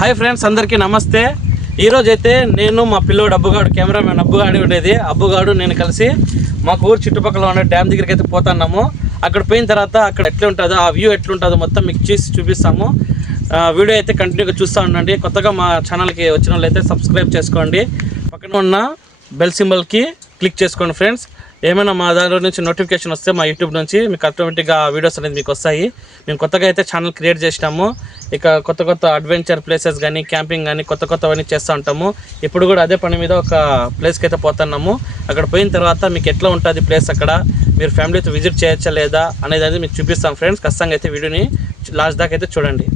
Hi friends, అందరికీ నమస్తే. ఈరోజు అయితే నేను మా పిల్లోడు అబ్బుగాడు, కెమెరామెన్ అబ్బుగాడు ఉండేది. అబ్బుగాడు నేను కలిసి మాకు ఊరు చుట్టుపక్కల ఉన్న డ్యామ్ దగ్గరికి అయితే పోతున్నాము. అక్కడ పోయిన తర్వాత అక్కడ ఎట్లా ఉంటుందో, ఆ వ్యూ ఎట్లుంటుందో మొత్తం మీకు చూపిస్తాము. వీడియో అయితే కంటిన్యూగా చూస్తూ ఉండండి. కొత్తగా మా ఛానల్కి వచ్చిన వాళ్ళు అయితే సబ్స్క్రైబ్ చేసుకోండి. పక్కన ఉన్న బెల్ సింబల్కి క్లిక్ చేసుకోండి ఫ్రెండ్స్. ఏమైనా మా దాని నుంచి నోటిఫికేషన్ వస్తే మా యూట్యూబ్ నుంచి మీకు ఆటోమేటిక్గా వీడియోస్ అనేది మీకు వస్తాయి. మేము కొత్తగా అయితే ఛానల్ క్రియేట్ చేసినాము. ఇక కొత్త అడ్వెంచర్ ప్లేసెస్ కానీ, క్యాంపింగ్ కానీ కొత్తవన్నీ చేస్తూ ఉంటాము. ఇప్పుడు కూడా అదే పని మీద ఒక ప్లేస్కి అయితే పోతున్నాము. అక్కడ పోయిన తర్వాత మీకు ఎట్లా ఉంటుంది ప్లేస్, అక్కడ మీరు ఫ్యామిలీతో విజిట్ చేయొచ్చా లేదా అనేది మీకు చూపిస్తాం ఫ్రెండ్స్. ఖచ్చితంగా అయితే వీడియోని లాస్ట్ దాకా అయితే చూడండి.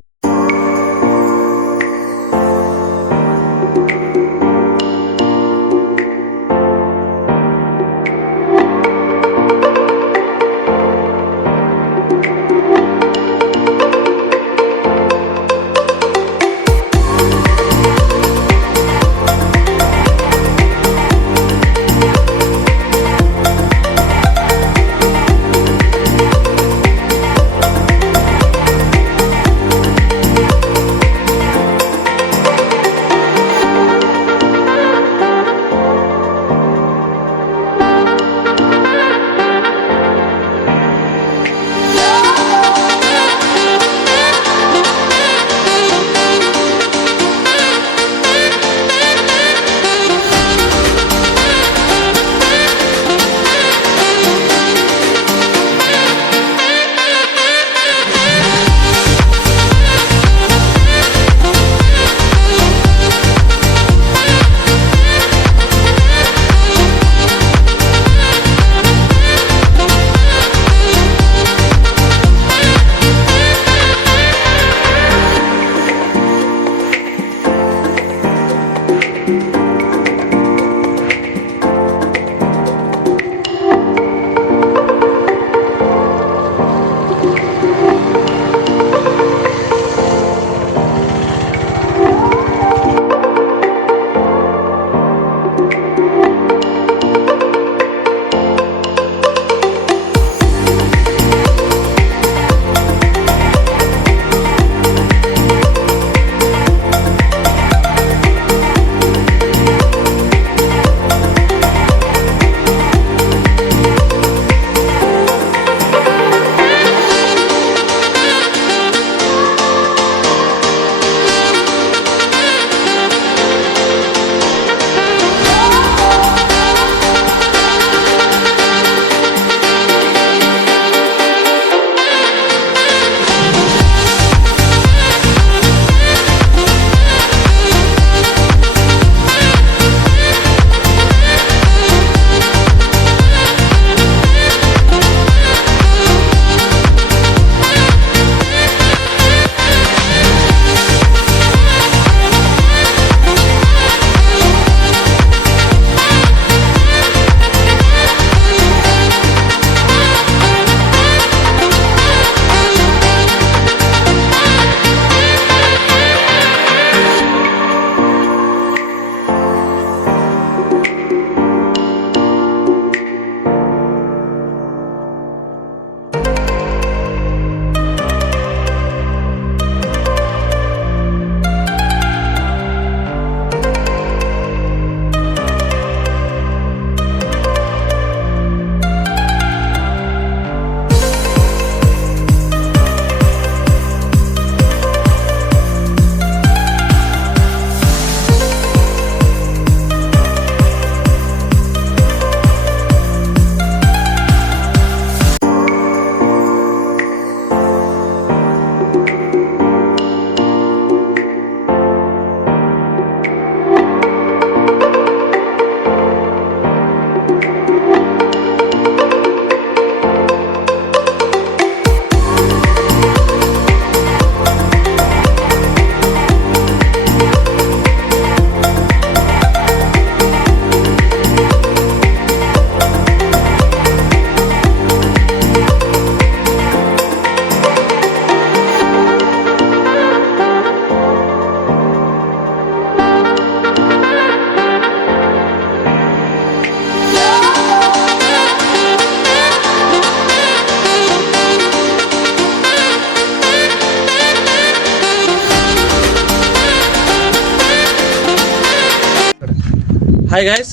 హాయ్ గైస్,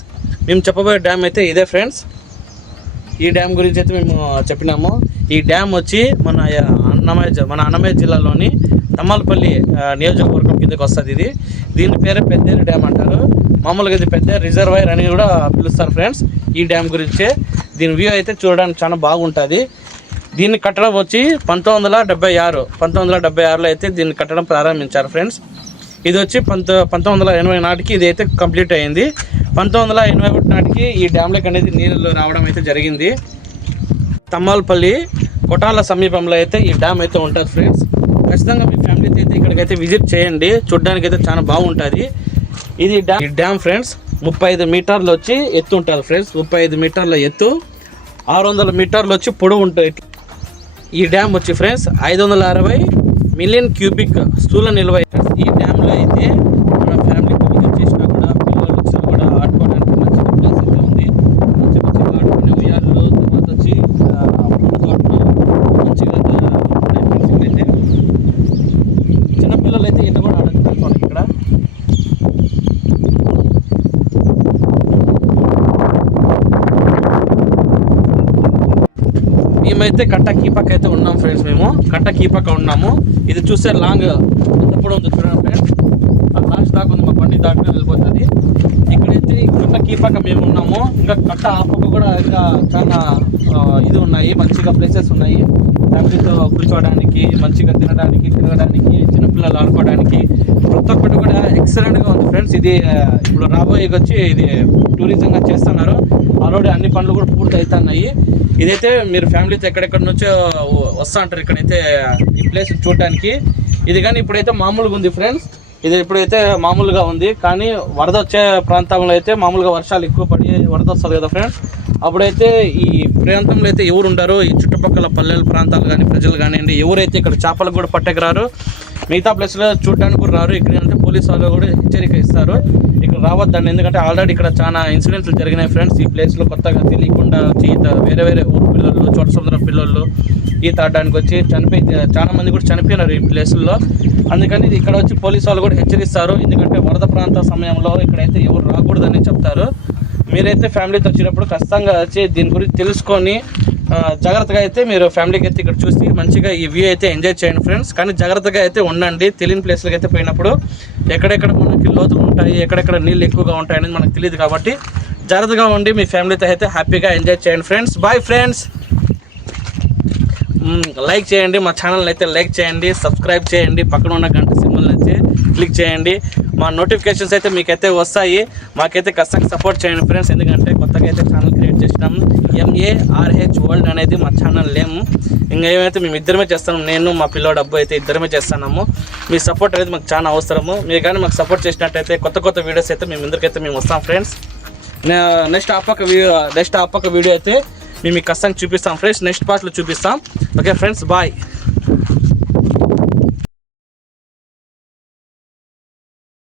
మేము చెప్పబోయే డ్యామ్ అయితే ఇదే ఫ్రెండ్స్. ఈ డ్యామ్ గురించి అయితే మేము చెప్పినాము. ఈ డ్యామ్ వచ్చి మన అన్నమయ్య జిల్లాలోని తమ్మలపల్లి నియోజకవర్గం కిందకి వస్తుంది. దీని పేరే పెద్దేరు డ్యామ్ అంటారు. మామూలుగా ఇది పెద్ద రిజర్వాయర్ అని కూడా పిలుస్తారు ఫ్రెండ్స్. ఈ డ్యామ్ గురించే దీని వ్యూ అయితే చూడడానికి చాలా బాగుంటుంది. దీన్ని కట్టడం వచ్చి 1976లో అయితే దీన్ని కట్టడం ప్రారంభించారు ఫ్రెండ్స్. ఇది వచ్చి 1980 నాటికి ఇది అయితే కంప్లీట్ అయింది. 1981 నాటికి ఈ డ్యామ్లోకి అనేది నీళ్ళు రావడం అయితే జరిగింది. తమ్మలపల్లి కొటాల సమీపంలో అయితే ఈ డ్యామ్ అయితే ఉంటుంది ఫ్రెండ్స్. ఖచ్చితంగా మీ ఫ్యామిలీతో అయితే ఇక్కడికైతే విజిట్ చేయండి, చూడడానికి అయితే చాలా బాగుంటుంది. ఇది డ్యామ్ ఫ్రెండ్స్ 35 మీటర్లు వచ్చి ఎత్తు ఉంటుంది ఫ్రెండ్స్. 35 మీటర్ల ఎత్తు, 600 మీటర్లు వచ్చి పొడవు ఉంటుంది. ఈ డ్యామ్ వచ్చి ఫ్రెండ్స్ 560 మిలియన్ క్యూబిక్ స్థూల నిల్వ. ఈ డ్యామ్లో అయితే మన ఫ్యామిలీతో విజిట్ చేసినా కూడా పిల్లలు వచ్చినా కూడా ఆడుకోవడానికి మంచి ప్లేస్ అయితే ఉంది. మంచిగా ఆడుకునే ఉయ్యాలు, తర్వాత వచ్చి తోటలు మంచిగా అయితే చిన్నపిల్లలు అయితే ఈత కూడా ఆడుకుంటారు ఇక్కడ. మేమైతే కట్ట కీపక్ అయితే ఉన్నాం ఫ్రెండ్స్. మేము కట్ట కీపక్ ఉన్నాము. ఇది చూస్తే లాంగ్ ఎప్పుడు ఉంది చూడండి ఫ్రెండ్స్. లాస్ట్ దాకా ఉంది, మా బండి దాకా వెళ్ళిపోతుంది. ఇక్కడైతే కట్ట కీపక మేము ఉన్నాము. ఇంకా కట్ట ఆపక కూడా ఇంకా చాలా ఇది ఉన్నాయి, మంచిగా ప్లేసెస్ ఉన్నాయి. ఫ్యామిలీతో కూర్చోవడానికి, మంచిగా తినడానికి, తిరగడానికి, చిన్నపిల్లలు ఆడుకోవడానికి ప్రతి ఒక్కటి కూడా ఎక్సలెంట్గా ఉంది ఫ్రెండ్స్. ఇది ఇప్పుడు రాబోయే వచ్చి ఇది టూరిజంగా చేస్తున్నారు. ఆల్రెడీ అన్ని పనులు కూడా పూర్తి అవుతున్నాయి. ఇదైతే మీరు ఫ్యామిలీతో ఎక్కడెక్కడ నుంచో వస్తూ ఉంటారు ఇక్కడైతే ఈ ప్లేస్ చూడటానికి. ఇది కానీ ఇప్పుడైతే మామూలుగా ఉంది ఫ్రెండ్స్. ఇది ఇప్పుడైతే మామూలుగా ఉంది, కానీ వరద వచ్చే ప్రాంతంలో అయితే మామూలుగా వర్షాలు ఎక్కువ పడి వరద వస్తుంది కదా ఫ్రెండ్స్. అప్పుడైతే ఈ ప్రాంతంలో అయితే ఎవరు ఉండరు. ఈ చుట్టుపక్కల పల్లెల ప్రాంతాలు కానీ ప్రజలు కానివ్వండి, ఎవరైతే ఇక్కడ చేపలకు కూడా పట్టకు రారు, మిగతా ప్లేస్లో చూడడానికి కూడా రారు. ఇక్కడ అంటే పోలీసు వాళ్ళు కూడా హెచ్చరిక ఇస్తారు, ఇక్కడ రావద్దండి. ఎందుకంటే ఆల్రెడీ ఇక్కడ చాలా ఇన్సిడెంట్లు జరిగినాయి ఫ్రెండ్స్. ఈ ప్లేస్లో కొత్తగా తెలియకుండా వేరే ఊరు పిల్లలు, చోట సముద్రం పిల్లలు ఈత ఆడడానికి వచ్చి చాలా మంది కూడా చనిపోయినారు ఈ ప్లేసుల్లో. అందుకని ఇక్కడ వచ్చి పోలీసు వాళ్ళు కూడా హెచ్చరిస్తారు. ఎందుకంటే వరద ప్రాంత సమయంలో ఇక్కడైతే ఎవరు రాకూడదని చెప్తారు. మీరైతే ఫ్యామిలీతో వచ్చినప్పుడు ఖచ్చితంగా వచ్చి దీని గురించి తెలుసుకొని జాగ్రత్తగా అయితే మీరు ఫ్యామిలీకి అయితే ఇక్కడ చూసి మంచిగా ఈ వ్యూ అయితే ఎంజాయ్ చేయండి ఫ్రెండ్స్. కానీ జాగ్రత్తగా అయితే ఉండండి. తెలియని ప్లేస్లకి అయితే పోయినప్పుడు ఎక్కడెక్కడ మనకి లోతులు ఉంటాయి, ఎక్కడెక్కడ నీళ్ళు ఎక్కువగా ఉంటాయి అనేది మనకు తెలియదు. కాబట్టి జాగ్రత్తగా ఉండి మీ ఫ్యామిలీతో అయితే హ్యాపీగా ఎంజాయ్ చేయండి ఫ్రెండ్స్. Bye friends. లైక్ చేయండి, మా ఛానల్ అయితే లైక్ చేయండి, సబ్స్క్రైబ్ చేయండి, పక్కన ఉన్న గంట సింబల్ అయితే క్లిక్ చేయండి. మా నోటిఫికేషన్స్ అయితే మీకైతే వస్తాయి. మాకైతే ఖచ్చితంగా సపోర్ట్ చేయండి ఫ్రెండ్స్. ఎందుకంటే కొత్తగా అయితే ఛానల్ క్రియేట్ చేసినాము. MARH వరల్డ్ అనేది మా ఛానల్ నేమ్. ఇంకా ఏమైతే మేము ఇద్దరమే చేస్తాము, నేను మా పిల్లోడు అబ్బు అయితే ఇద్దరమే చేస్తున్నాము. మీ సపోర్ట్ అనేది మాకు చాలా అవసరము. మీరు కానీ మాకు సపోర్ట్ చేసినట్టయితే కొత్త వీడియోస్ అయితే మేము ముందరికైతే మేము వస్తాం ఫ్రెండ్స్. నెక్స్ట్ ఆ పక్క వీడియో అయితే మేము ఖచ్చితంగా చూపిస్తాం ఫ్రెండ్స్. నెక్స్ట్ పార్ట్లో చూపిస్తాం. Okay friends, bye.